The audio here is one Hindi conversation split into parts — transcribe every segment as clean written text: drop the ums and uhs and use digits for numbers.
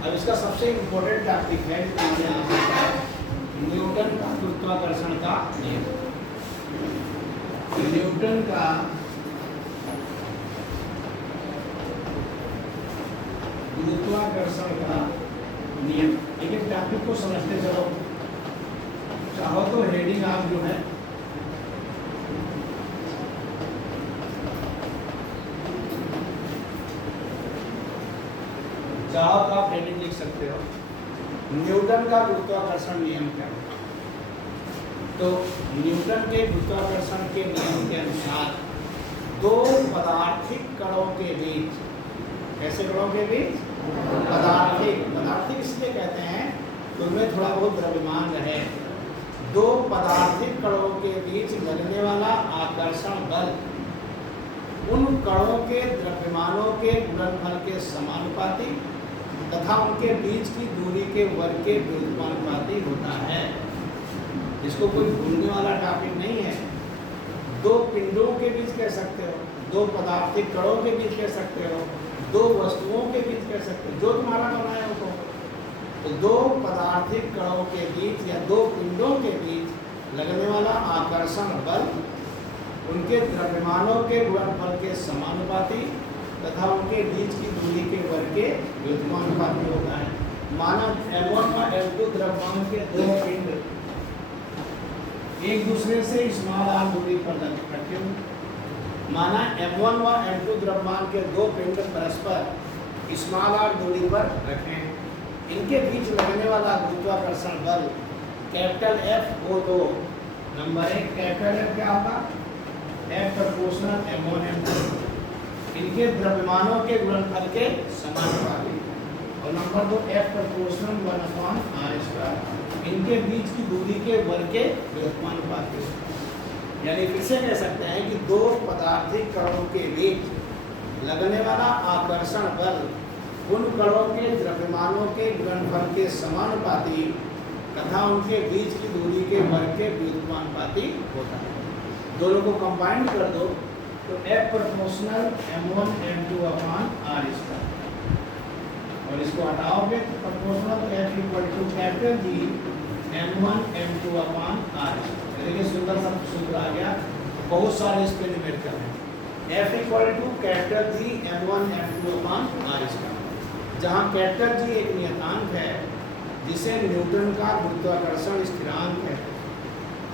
अब इसका सबसे इम्पोर्टेंट टॉपिक है न्यूटन का गुरुत्वाकर्षण का नियम। न्यूटन का गुरुत्वाकर्षण का नियम। लेकिन टॉपिक को समझते चलो, चाहो तो हेडिंग आप जो है चाहो तो आप हेडिंग लिख सकते हो, न्यूटन का गुरुत्वाकर्षण नियम क्या है। तो न्यूटन के गुरुत्वाकर्षण के नियम के अनुसार दो पदार्थिक कणों के बीच, कैसे कणों के बीच, पदार्थिक इसलिए कहते हैं तो उनमें थोड़ा बहुत द्रव्यमान रहे। दो पदार्थिक कणों के बीच लगने वाला आकर्षण बल उन कणों के द्रव्यमानों के गुणनफल के समानुपाती तथा उनके बीच की दूरी के वर्ग के व्युत्क्रमानुपाती होता है। इसको कोई भूलने वाला टॉपिक नहीं है। दो पिंडों के बीच कह सकते हो, दो पदार्थिक कणों के बीच कह सकते हो, दो वस्तुओं के बीच कह सकते हो, जो तुम्हारा बनाया हो। तो दो पदार्थिक कणों के बीच या दो पिंडों के बीच लगने वाला आकर्षण बल उनके द्रव्यमानों के गुणनफल के समानुपाती तथा उनके बीच की दूरी के वर्ग के व्युत्क्रमानुपाती होता है। माना M1 व M2 द्रव्यमान के दो पिंड एक दूसरे से r दूरी पर रखे हुए। माना M1 व M2 द्रव्यमान के दो पिंड परस्पर r दूरी पर रखें। इनके बीच लगने वाला गुरुत्वाकर्षण बल कैपिटल F हो तो नंबर एक कैपिटल F क्या होगा, F प्रोपोर्शनल M1 M2 इनके द्रव्यमानों के गुणनफल के समानुपाती, और नंबर दो F प्रोपोर्शनल 1/r², इनके बीच की दूरी के वर्ग के व्युत्क्रमानुपाती। यानी फिर से कह सकते हैं कि दो पदार्थिक कणों के बीच लगने वाला आकर्षण बल उन कणों के द्रव्यमानों के गुणनफल के समानुपाती तथा उनके बीच की दूरी के वर्ग के व्युत्क्रमानुपाती होता है। दोनों को कंबाइन कर दो तो F प्रोपोर्शनल M1 M2/r², और इसको हटाओगे तो proportional F equal to capital G M1 M2/r²। देखिए सुंदर सा सूत्र आ गया, बहुत सारे इस पे न्यूमेरिकल हैं। F equal to capital G M1 M2/r², जहाँ कैपिटल G एक नियतांक है जिसे न्यूटन का गुरुत्वाकर्षण स्थिरांक है।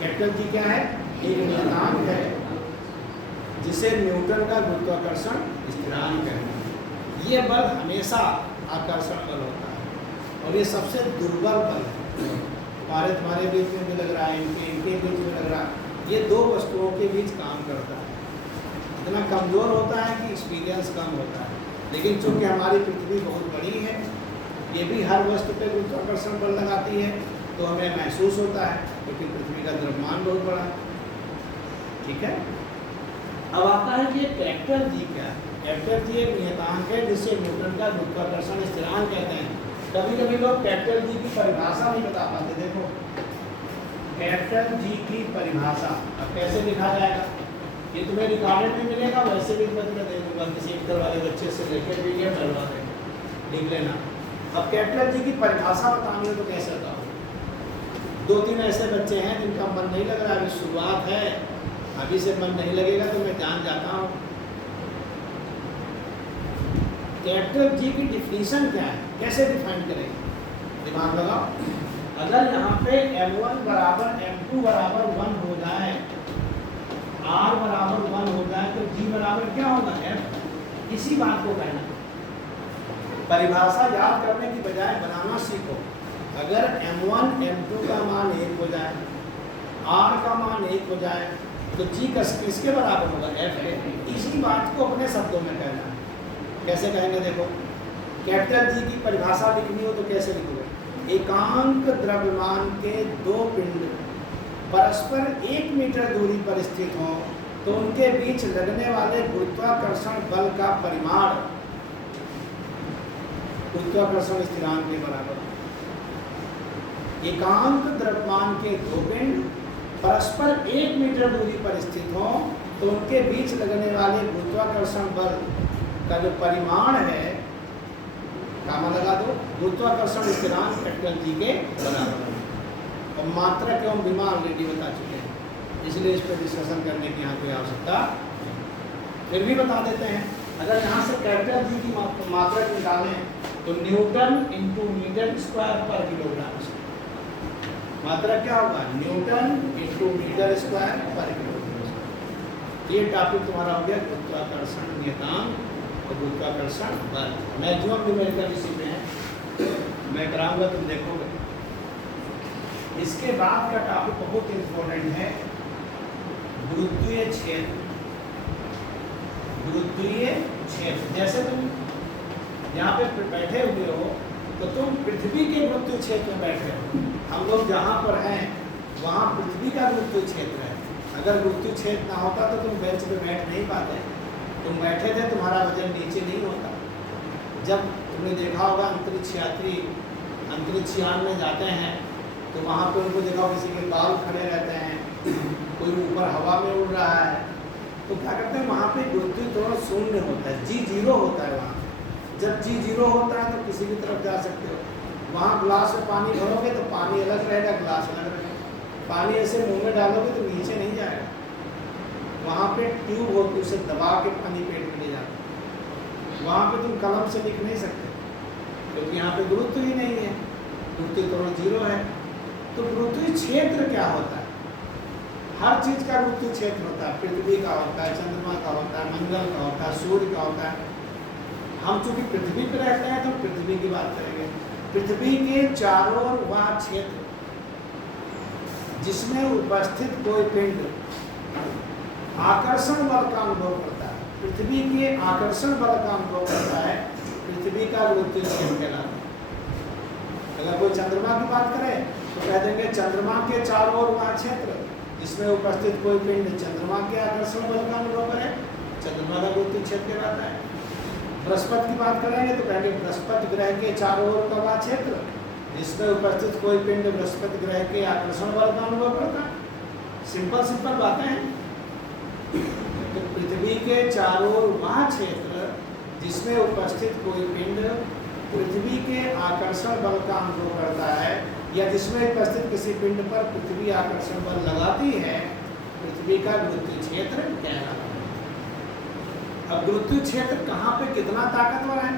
कैपिटल G क्या है, एक नियतांक है जिसे न्यूटन का गुरुत्वाकर्षण स्थिरांक है। ये बल हमेशा आकर्षण बल होता है और ये सबसे दुर्बल बल है। तुम्हारे बीच में भी लग रहा है, इनके बीच में लग रहा है। ये दो वस्तुओं के बीच काम करता है। इतना कमज़ोर होता है कि एक्सपीरियंस कम होता है। लेकिन चूँकि हमारी पृथ्वी बहुत बड़ी है, ये भी हर वस्तु पे गुरुत्वाकर्षण बल लगाती है, तो हमें महसूस होता है क्योंकि पृथ्वी का द्रव्यमान बहुत बड़ा है। ठीक है, अब आता है कि ये कैपिटल G क्या है। कैपिटल G एक नियतांक है जिसे न्यूटन का गुरुत्वाकर्षण स्थिरांक कहते हैं। कभी कभी लोग कैपिटल G की परिभाषा नहीं बता पाते। देखो कैपिटल G की परिभाषा अब कैसे लिखा जाएगा, ये तुम्हें रिकॉर्डेड में मिलेगा, वैसे भी मैं दे दूंगा, किसी इंटर वाले बच्चे से लेकर PDF डलवा देंगे, लिख लेना। अब कैपिटल G की परिभाषा बतानी हो तो कैसे बताओ। दो तीन ऐसे बच्चे हैं जिनका मन नहीं लग रहा, अभी शुरुआत है, अभी से मन नहीं लगेगा तो मैं जान जाता हूँ। कैपिटल G की डिफिनीशन क्या है, कैसे डिफाइन करेंगे, दिमाग लगाओ। अगर यहाँ पे M1 बराबर M2 बराबर 1 हो जाए, R बराबर 1 हो जाए, तो G बराबर क्या होगा, F। इसी बात को कहना, परिभाषा याद करने की बजाय बनाना सीखो। अगर M1 M2 का मान 1 हो जाए, R का मान 1 हो जाए, तो G किसके बराबर होगा, F के। इसी बात को अपने शब्दों में कहना है। कैसे कहेंगे, देखो कैपिटल G की परिभाषा लिखनी हो तो कैसे लिखोगे। एकांक द्रव्यमान के दो पिंड परस्पर 1 मीटर दूरी पर स्थित हों तो उनके बीच लगने वाले गुरुत्वाकर्षण बल का परिमाण गुरुत्वाकर्षण स्थिरांक के बराबर। एकांक द्रव्यमान के दो पिंड परस्पर 1 मीटर दूरी पर स्थित हों तो उनके बीच लगने वाले गुरुत्वाकर्षण बल का जो परिमाण है कामा लगा दो, गुरुत्वाकर्षण स्थिरांक कैपिटल जी के बराबर है। और मात्रक एवं विमा ऑलरेडी बता चुके हैं, इसलिए इस पर डिस्कशन करने की यहाँ कोई आवश्यकता फिर भी बता देते हैं। अगर यहाँ से कैपिटल जी की मात्रक निकालें तो न्यूटन इंटू मीटर स्क्वायर पर किलोग्राम। मात्रक क्या होगा? न्यूटन इंटू मीटर स्क्वायर पर किलोग्राम। ये टॉपिक तुम्हारा हो गया गुरुत्वाकर्षण नियतांक और गुरुत्वाकर्षण बल। मैक्सिमम न्यूमेरिकल इसी में है, मैं कराऊंगा तुम देखोगे। इसके बाद का टॉपिक बहुत इंपॉर्टेंट है, गुरुत्वीय क्षेत्र। गुरुत्वीय क्षेत्र, जैसे तुम यहाँ पे बैठे हुए हो तो तुम पृथ्वी के गुरुत्वीय क्षेत्र में बैठे हो। हम लोग जहाँ पर हैं वहाँ पृथ्वी का गुरुत्वीय क्षेत्र है। अगर गुरुत्वीय क्षेत्र ना होता तो तुम बेंच पे बैठ नहीं पाते। तुम बैठे थे, तुम्हारा वजन नीचे नहीं होता। जब तुमने देखा होगा अंतरिक्ष यात्री अंतरिक्ष यान में जाते हैं तो वहाँ पे उनको देखा किसी के बाल खड़े रहते हैं, कोई ऊपर हवा में उड़ रहा है, तो क्या करते हैं वहाँ पे गुरुत्वीय त्वरण शून्य होता है, G0 होता है वहाँ। जब G0 होता है तो किसी भी तरफ जा सकते हो। वहाँ ग्लास में पानी भरोगे तो पानी अलग रहेगा, ग्लास अलग रहेगा। पानी ऐसे मुंह में डालोगे तो नीचे नहीं जाएगा। वहाँ पे ट्यूब होती है, उसे दबा के पानी पेट में ले जाता है। वहाँ पे तुम कलम से लिख नहीं सकते क्योंकि यहाँ पे गुरुत्व ही नहीं है, गुरुत्वीय त्वरण 0 है। तो गुरुत्वीय क्षेत्र क्या होता है? हर चीज का गुरुत्वीय क्षेत्र होता है। पृथ्वी का होता है, चंद्रमा का होता है, मंगल का होता है, सूर्य का होता है। हम चूंकि पृथ्वी पर रहते हैं तो पृथ्वी की बात करेंगे। पृथ्वी के चारों ओर वह क्षेत्र जिसमें उपस्थित कोई पिंड आकर्षण बल का अनुभव करता है, पृथ्वी के आकर्षण बल का अनुभव करता है, पृथ्वी का गुरुत्वीय क्षेत्र कहलाता है। अगर कोई चंद्रमा की बात करे तो कह देंगे चंद्रमा के चारों ओर वह क्षेत्र जिसमें उपस्थित कोई पिंड चंद्रमा के आकर्षण बल का अनुभव करे, चंद्रमा का गुरुत्वीय क्षेत्र कहलाता है। बृहस्पति की बात करेंगे तो कहेंगे बृहस्पति ग्रह के चारों ओर का वह क्षेत्र जिसमें उपस्थित कोई पिंड बृहस्पति ग्रह के आकर्षण बल का अनुभव करता है। सिंपल सिंपल बातें हैं। तो पृथ्वी के चारों ओर वह क्षेत्र जिसमें उपस्थित कोई पिंड पृथ्वी के आकर्षण बल का अनुभव करता है या जिसमें उपस्थित किसी पिंड पर पृथ्वी आकर्षण बल लगाती है, पृथ्वी का गुरुत्वीय क्षेत्र कहलाता है। अब गुरुत्वीय क्षेत्र कहाँ पे कितना ताकतवर है?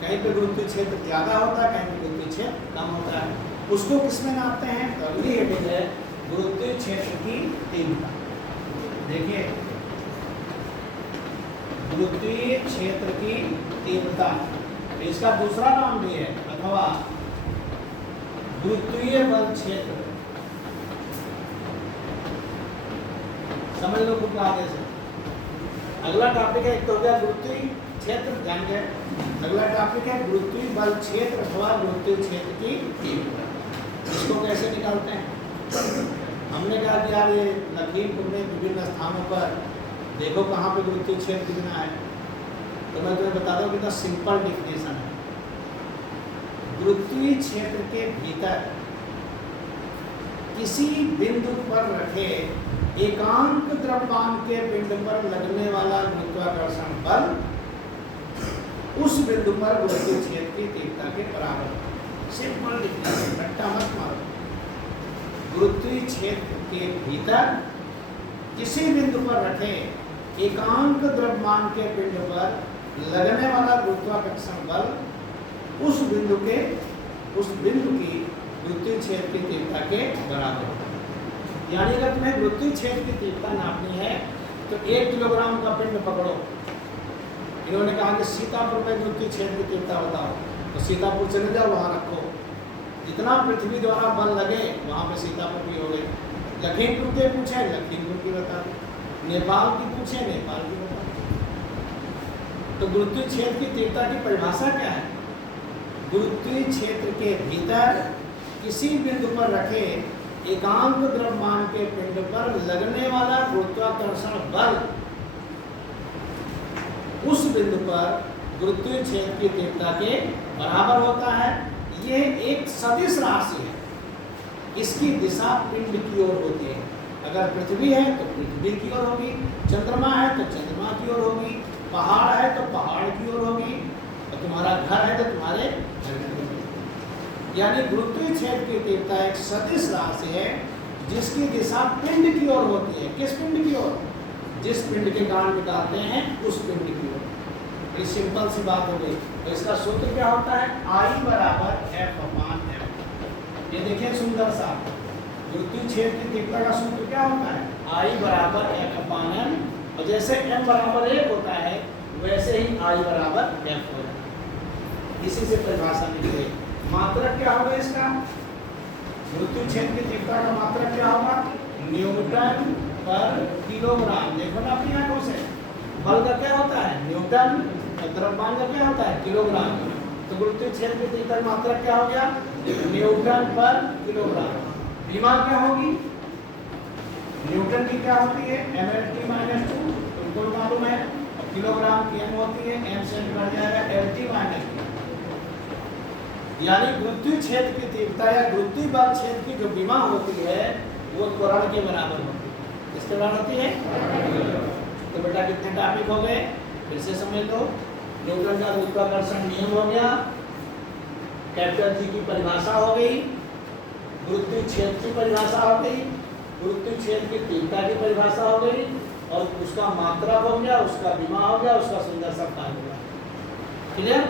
कहीं पे गुरुत्वीय क्षेत्र ज़्यादा होता है, कहीं पे गुरुत्वीय क्षेत्र कम होता है। उसको किसमें नापते हैं? तो अगली हेडिंग है गुरुत्वीय क्षेत्र की तीव्रता। देखिए, गुरुत्वीय क्षेत्र की तीव्रता, इसका दूसरा नाम भी है अथवा गुरुत्वीय बल क्षेत्र। समझ लो खुद आगे से। अगला टॉपिक है, एक तो हो गया गुरुत्वीय क्षेत्र, जान गए। अगला टॉपिक है गुरुत्वीय बल क्षेत्र अथवा गुरुत्वीय क्षेत्र की तीव्रता। इसको कैसे निकालते हैं? हमने कहा कि यार ये लखीमपुर में विभिन्न स्थानों पर देखो कहाँ पे गुरुत्वीय क्षेत्र कितना है। तो मैं तुम्हें बता दूं कि सिंपल डिफिनेशन है। गुरुत्वीय क्षेत्र के भीतर किसी बिंदु पर रखे एकांक द्रव्यमान के पिंड पर लगने वाला गुरुत्वाकर्षण बल उस बिंदु पर गुरुत्वीय क्षेत्र की तीव्रता के बराबर है। सिंपल डिफिनेशन, रट्टा मत मारो। गुरुत्वीय क्षेत्र के भीतर किसी बिंदु पर रखे एकांक द्रव्यमान के पिंड पर लगने वाला गुरुत्वाकर्षण बल उस बिंदु की गुरुत्वीय क्षेत्र की तीव्रता के बराबर होता है। यानी अगर तुम्हें गुरुत्वीय क्षेत्र की तीव्रता नापनी है तो 1 किलोग्राम का पिंड पकड़ो। इन्होंने कहा कि सीतापुर में गुरुत्वीय क्षेत्र की तीव्रता बताओ, तो सीतापुर चले जाओ, वहाँ रखो। जितना पृथ्वी द्वारा बल लगे वहाँ पे सीतापुर की हो गई। लखीमपुर के पूछे लखीमपुर की बता दो, नेपाल की पूछे नेपाल की बता दो। तो गुरुत्वीय क्षेत्र की तीव्रता की परिभाषा क्या है? गुरुत्वीय क्षेत्र के भीतर किसी बिंदु पर रखे एकांक द्रव्यमान के पिंड पर लगने वाला गुरुत्वाकर्षण बल उस बिंदु पर गुरुत्वीय क्षेत्र की तीव्रता के बराबर होता है। यह एक सदिश राशि है। इसकी दिशा पिंड की ओर होती है। अगर पृथ्वी है तो पृथ्वी की ओर होगी, चंद्रमा है तो चंद्रमा की ओर होगी, पहाड़ है तो पहाड़ की ओर होगी, तुम्हारा घर है तो तुम्हारे घर में भी। यानी गुरुत्वीय क्षेत्र की तीव्रता एक सदिश राशि है जिसकी दिशा पिंड की ओर होती है। किस पिंड की ओर? जिस पिंड के कारण निकालते हैं उस पिंड की ओर। बड़ी सिंपल सी बात हो गई। तो इसका सूत्र क्या होता है? I बराबर F/m। ये देखिए सुंदर सा गुरुत्वीय क्षेत्र की तीव्रता का सूत्र क्या होता है? I बराबर F/m। और जैसे m बराबर 1 होता है वैसे ही I बराबर F हो जाता है। इसी से परिभाषा निकले। मात्रक क्या होगा इसका? गुरुत्वीय क्षेत्र की तीव्रता का मात्रक क्या होगा? न्यूटन पर किलोग्राम। देखो ना अपनी आंखों से, बल का क्या होता है? न्यूटन। द्रव्यमान का क्या होता है? किलोग्राम। तो गुरुत्वीय क्षेत्र की तीव्रता की मात्रक क्या हो गया? न्यूटन पर किलोग्राम। विमा क्या होगी? न्यूटन की क्या होती है? mLT-2, तुमको मालूम है। किलोग्राम की m होती है, m से बढ़ जाएगा LT-2। यानी गुरुत्वीय क्षेत्र की तीव्रता या गुरुत्वीय बल क्षेत्र की जो विमा होती है वो त्वरण के बराबर होती है। किसके बराबर होती है? तो बेटा कितने टॉपिक हो गए? फिर से समझ लो। न्यूटन का गुरुत्वाकर्षण नियम हो गया, कैपिटल जी की परिभाषा हो गई, गुरुत्वीय क्षेत्र की परिभाषा हो गई, गुरुत्वीय क्षेत्र की तीव्रता की परिभाषा हो गई, और उसका मात्रक हो गया, उसका विमा हो गया, उसका सुंदर सा कार्य हो गया। क्लियर?